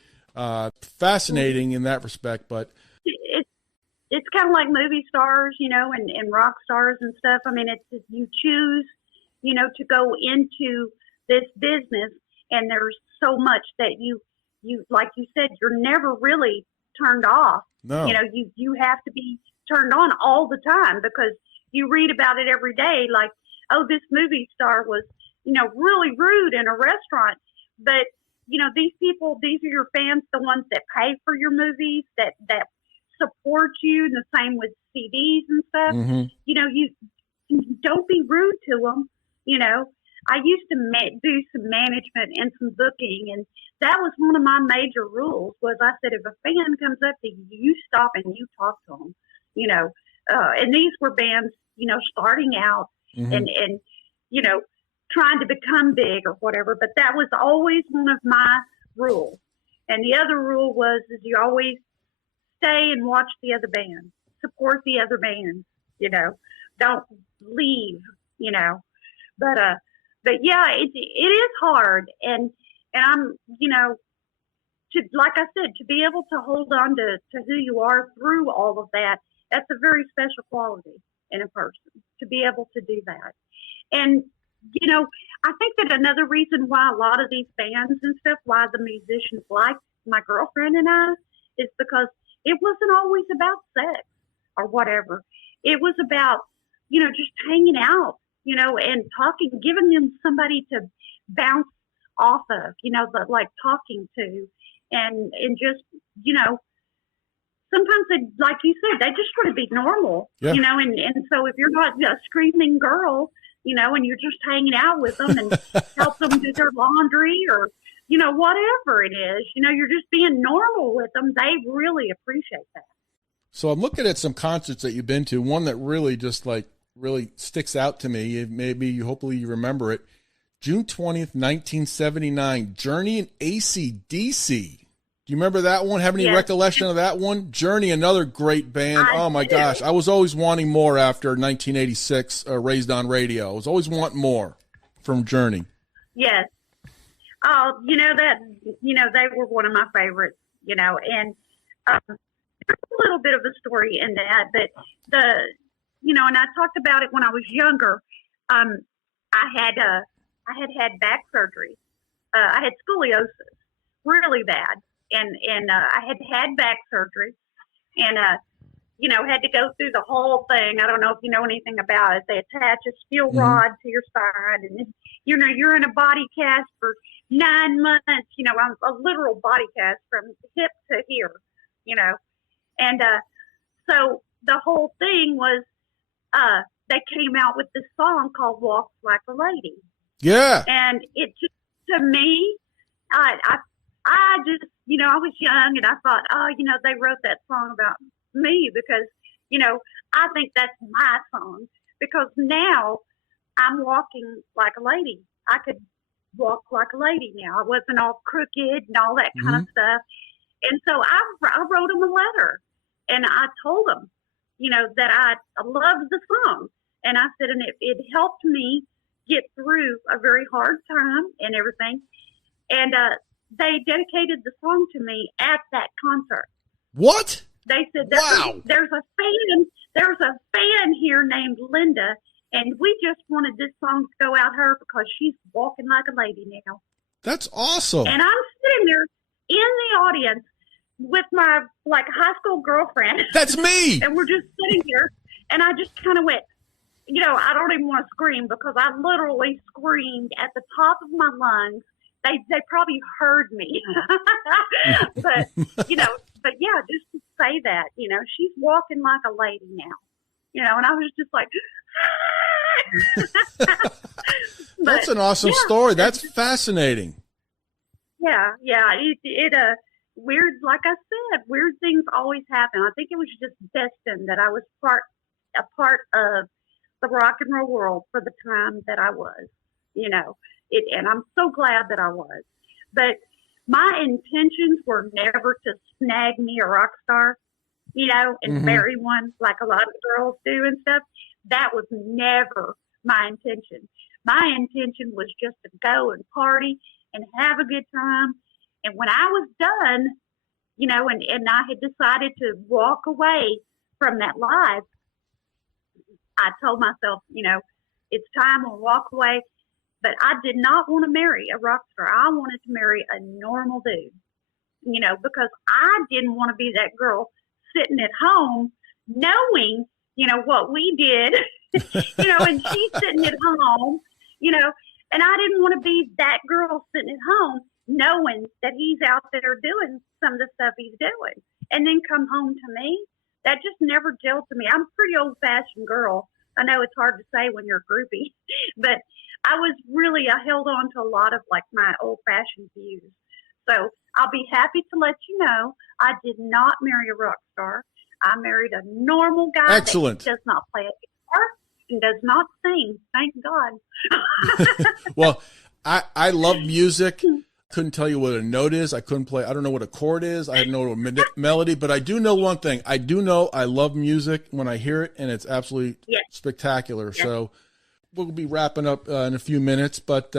fascinating in that respect. But it's kind of like movie stars, and rock stars and stuff. It's you choose, to go into this business, and there's so much that you like you said, you're never really turned off. No. You have to be turned on all the time because you read about it every day, like, oh, this movie star was, really rude in a restaurant. But, these people, these are your fans, the ones that pay for your movies, that support you, and the same with CDs and stuff. Mm-hmm. You don't be rude to them. I used to do some management and some booking, and that was one of my major rules. Was I said, if a fan comes up to you, you stop and you talk to them. And these were bands, starting out, Mm-hmm. and trying to become big or whatever. But that was always one of my rules. And the other rule was is you always stay and watch the other band, support the other band. Don't leave. But yeah, it is hard, and I'm to, like I said, to be able to hold on to who you are through all of that. That's a very special quality in a person, to be able to do that. And I think that another reason why a lot of these bands and stuff, why the musicians like my girlfriend and I, is because it wasn't always about sex or whatever. It was about, just hanging out, and talking, giving them somebody to bounce off of, like talking to, and just, sometimes they, like you said, they just want to be normal, Yeah. and so if you're not a screaming girl, and you're just hanging out with them and help them do their laundry or, whatever it is, you're just being normal with them. They really appreciate that. So I'm looking at some concerts that you've been to. One that really just really sticks out to me. Hopefully you remember it. June 20th, 1979, Journey and AC/DC. Do you remember that one? Have any recollection of that one? Journey, another great band. Oh my gosh. I was always wanting more after 1986, Raised on Radio. I was always wanting more from Journey. Yes. Oh, they were one of my favorites, and there's a little bit of a story in that, but and I talked about it when I was younger. I had back surgery. I had scoliosis, really bad. And I had back surgery, and had to go through the whole thing. I don't know if you know anything about it. They attach a steel rod to your spine, and you're in a body cast for 9 months. A literal body cast from hip to here. And so the whole thing was they came out with this song called "Walk Like a Lady." Yeah, and it just, to me, I just, I was young, and I thought, they wrote that song about me because, I think that's my song, because now I'm walking like a lady. I could walk like a lady now. I wasn't all crooked and all that kind of stuff. And so I wrote them a letter, and I told them, that I loved the song. And I said, and it helped me get through a very hard time and everything. And, they dedicated the song to me at that concert. What? They said, wow. There's a fan here named Linda, and we just wanted this song to go out her because she's walking like a lady now. That's awesome. And I'm sitting there in the audience with my high school girlfriend. That's me. And we're just sitting here, and I just kind of went, I don't even want to scream because I literally screamed at the top of my lungs. They probably heard me, but yeah, just to say that, she's walking like a lady now, and I was just like, that's an awesome story. That's fascinating. Yeah. It weird, like I said, weird things always happen. I think it was just destined that I was a part of the rock and roll world for the time that I was, and I'm so glad that I was. But my intentions were never to snag me a rock star, and marry one like a lot of girls do and stuff. That was never my intention. My intention was just to go and party and have a good time. And when I was done, and I had decided to walk away from that life, I told myself, it's time to walk away. But I did not want to marry a rock star. I wanted to marry a normal dude, because I didn't want to be that girl sitting at home knowing, what we did, And she's sitting at home, and I didn't want to be that girl sitting at home knowing that he's out there doing some of the stuff he's doing and then come home to me. That just never gelled to me. I'm a pretty old-fashioned girl. I know it's hard to say when you're a groupie, but I held on to a lot of like my old-fashioned views. So I'll be happy to let you know I did not marry a rock star. I married a normal guy. Excellent. That does not play a guitar and does not sing. Thank God. Well, I love music. Couldn't tell you what a note is. I couldn't play. I don't know what a chord is. I don't know what a melody, but I do know one thing. I do know I love music when I hear it, and it's absolutely spectacular. Yes. So we'll be wrapping up in a few minutes, but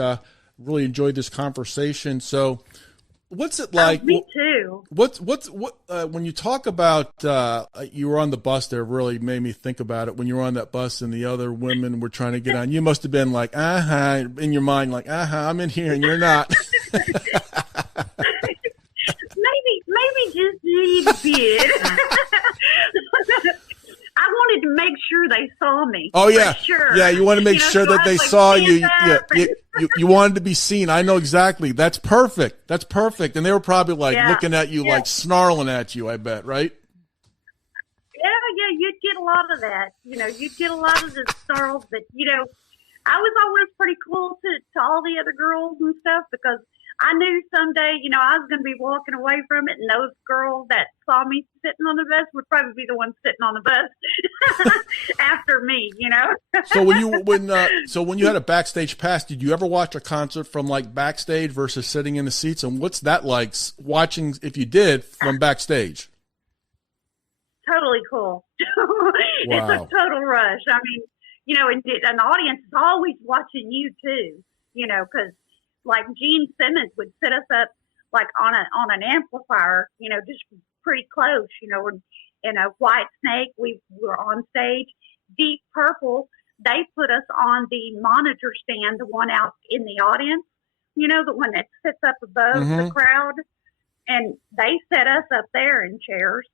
really enjoyed this conversation. So what's it like? Me too. What when you talk about you were on the bus there, really made me think about it. When you were on that bus and the other women were trying to get on, you must have been like, in your mind, like, I'm in here and you're not. maybe just a little bit. I wanted to make sure they saw me. Oh yeah, sure. Yeah. You want to make sure that they saw you. Yeah, you wanted to be seen. I know exactly. That's perfect. That's perfect. And they were probably like looking at you, like snarling at you. I bet, right? Yeah. You'd get a lot of that. You'd get a lot of the snarls. But I was always pretty cool to all the other girls and stuff because I knew someday, I was going to be walking away from it, and those girls that saw me sitting on the bus would probably be the ones sitting on the bus after me, So when you had a backstage pass, did you ever watch a concert from like backstage versus sitting in the seats? And what's that like watching, if you did, from backstage? Totally cool. Wow. It's a total rush. I mean, and an audience is always watching you too, because like Gene Simmons would set us up like on an amplifier, just pretty close, in a White Snake, we were on stage. Deep Purple, they put us on the monitor stand, the one out in the audience, the one that sits up above the crowd. And they set us up there in chairs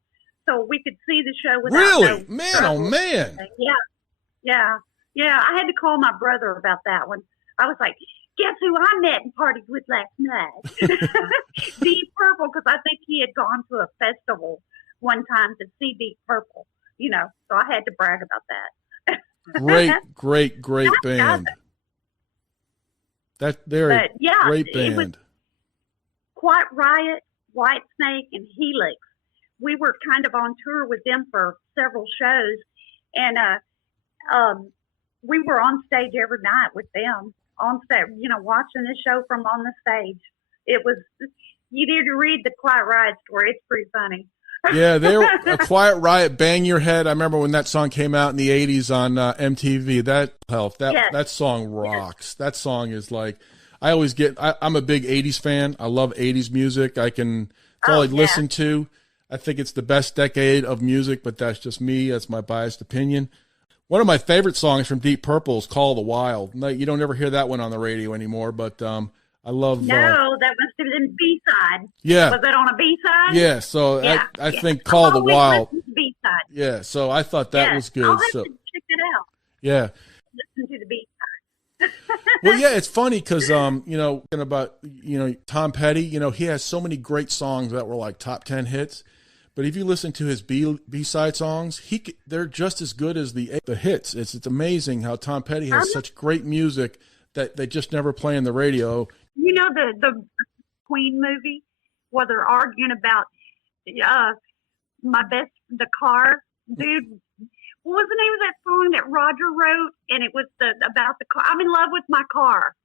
so we could see the show without Really? Man, oh man. Yeah. I had to call my brother about that one. I was like, guess who I met and partied with last night? Deep Purple, because I think he had gone to a festival one time to see Deep Purple, so I had to brag about that. Great band. Great band. It was Quiet Riot, White Snake, and Helix. We were kind of on tour with them for several shows, and we were on stage every night with them. On stage, watching this show from on the stage. It was, you need to read the Quiet Riot story. It's pretty funny. Yeah, they were a Quiet Riot, Bang Your Head. I remember when that song came out in the 80s on MTV. That song rocks. That song is like, I'm a big 80s fan. I love 80s music. That's all I listen to. I think it's the best decade of music, but that's just me. That's my biased opinion. One of my favorite songs from Deep Purple is Call the Wild. No, you don't ever hear that one on the radio anymore, but I love... No, that must have been B-side. Yeah. Was it on a B-side? Yeah, so I think Call the Wild... B-side. Yeah, so I thought that was good. I'll have to check it out. Yeah. Listen to the B-side. Well, yeah, it's funny because, about, Tom Petty, he has so many great songs that were like top 10 hits. But if you listen to his B-side songs, they're just as good as the hits. It's amazing how Tom Petty has such great music that they just never play on the radio. The Queen movie where they're arguing about the car, dude. What was the name of that song that Roger wrote? And it was about the car. I'm in love with my car.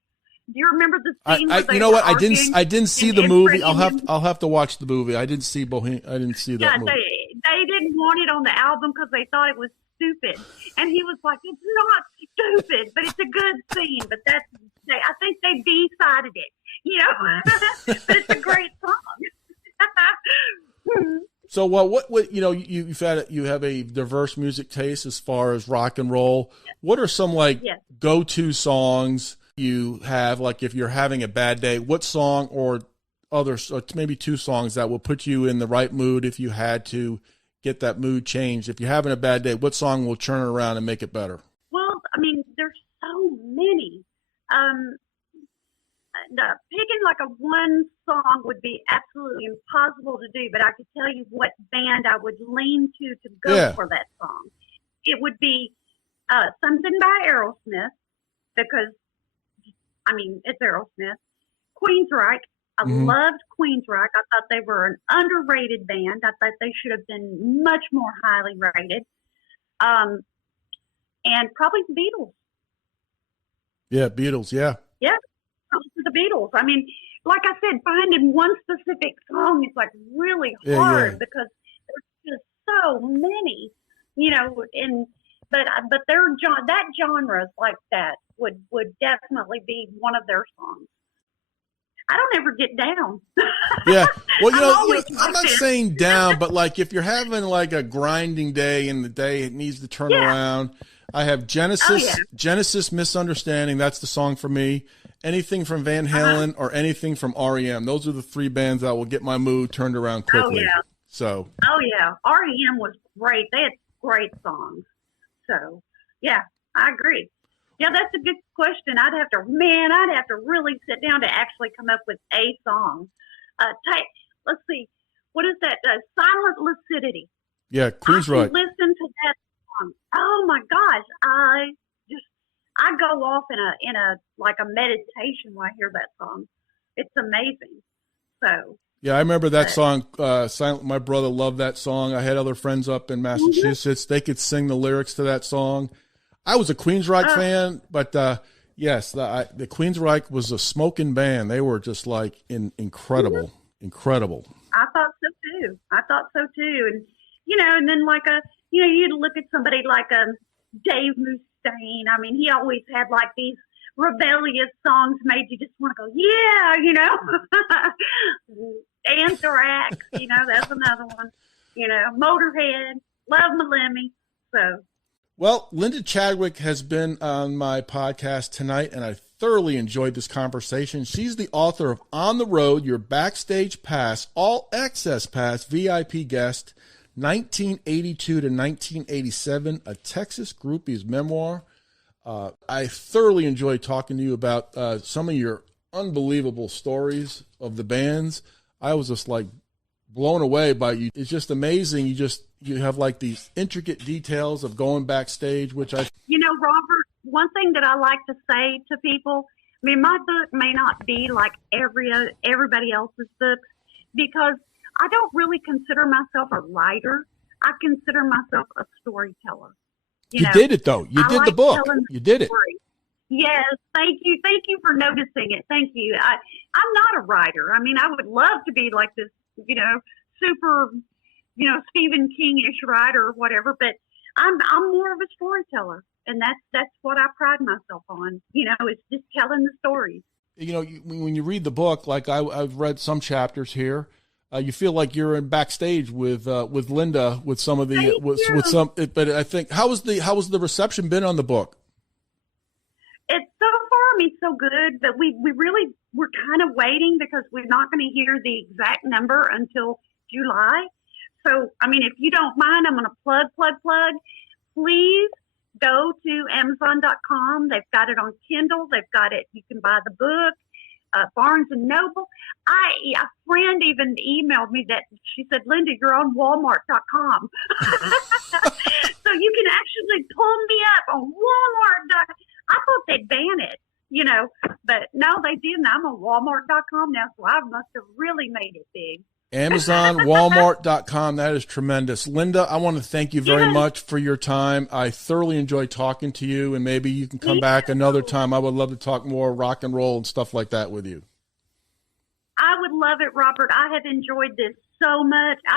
Do you remember the scene? You know what? I didn't see the movie. I'll have to watch the movie. I didn't see Bohemian. I didn't see that movie. They didn't want it on the album because they thought it was stupid, and he was like, "It's not stupid, but it's a good scene." But I think they B-sided it, but it's a great song. So, what you have a diverse music taste as far as rock and roll. What are some go-to songs you have, like if you're having a bad day? What song or maybe two songs that will put you in the right mood if you had to get that mood changed? If you're having a bad day, what song will turn it around and make it better? Well, many. Picking like a one song would be absolutely impossible to do, but I could tell you what band I would lean to go for that song. It would be something by Aerosmith, because, I mean, it's Aerosmith. Queensryche. I loved Queensryche. I thought they were an underrated band. I thought they should have been much more highly rated. And probably the Beatles. Yeah, Beatles, yeah. Yeah, the Beatles. I mean, like I said, finding one specific song is like really hard because there's just so many, you know, but that genres like that would definitely be one of their songs. I don't ever get down. Yeah. Well, you know, I'm not saying down, but like if you're having like a grinding day and the day it needs to turn around, I have Genesis Misunderstanding. That's the song for me. Anything from Van Halen or anything from REM. Those are the three bands that will get my mood turned around quickly. Oh, yeah. So. Oh, yeah. REM was great. They had great songs. So, yeah, I agree. Yeah, that's a good question. I'd have to really sit down to actually come up with a song. Let's see. What is that? Silent Lucidity. Yeah, Queensryche. Listen to that song. Oh my gosh. I go off in a like a meditation when I hear that song. It's amazing. So. Yeah, I remember that song. Silent. My brother loved that song. I had other friends up in Massachusetts. They could sing the lyrics to that song. I was a Queensryche fan, but yes, the Queensryche was a smoking band. They were just like incredible. I thought so too. And you know, and then like you'd look at somebody like Dave Mustaine. I mean, he always had like these rebellious songs made you just want to go, yeah, you know. Anthrax, you know, that's another one. You know, Motorhead, Love My Lemmy. So. Well, Linda Chadwick has been on my podcast tonight, and I thoroughly enjoyed this conversation. She's the author of On the Road, Your Backstage Pass, All Access Pass, VIP Guest, 1982 to 1987, a Texas Groupie's memoir. I thoroughly enjoyed talking to you about some of your unbelievable stories of the bands. I was just like blown away by you. It's just amazing. You have like these intricate details of going backstage, which you know, Robert, one thing that I like to say to people, I mean, my book may not be like everybody else's books because I don't really consider myself a writer. I consider myself a storyteller. You did it though. You did the book. You did it. Yes. Thank you. Thank you for noticing it. Thank you. I'm not a writer. I mean, I would love to be like this, you know, super, you know, Stephen King-ish writer or whatever, but I'm more of a storyteller, and that's what I pride myself on. You know, it's just telling the stories. You know, when you read the book, like I've read some chapters here, you feel like you're in backstage with Linda with some of the with some. But I think how was the reception been on the book? It's so far, I mean, so good, but we're kind of waiting because we're not going to hear the exact number until July. So, I mean, if you don't mind, I'm going to plug. Please go to Amazon.com. They've got it on Kindle. They've got it. You can buy the book. Barnes and Noble. A friend even emailed me that she said, Linda, you're on Walmart.com. So you can actually pull me up on Walmart.com. I thought they'd ban it, you know, but no, they didn't. I'm on Walmart.com now, so I must have really made it big. Amazon, Walmart.com. That is tremendous. Linda, I want to thank you very much for your time. I thoroughly enjoyed talking to you, and maybe you can come back another time. I would love to talk more rock and roll and stuff like that with you. I would love it, Robert. I have enjoyed this so much.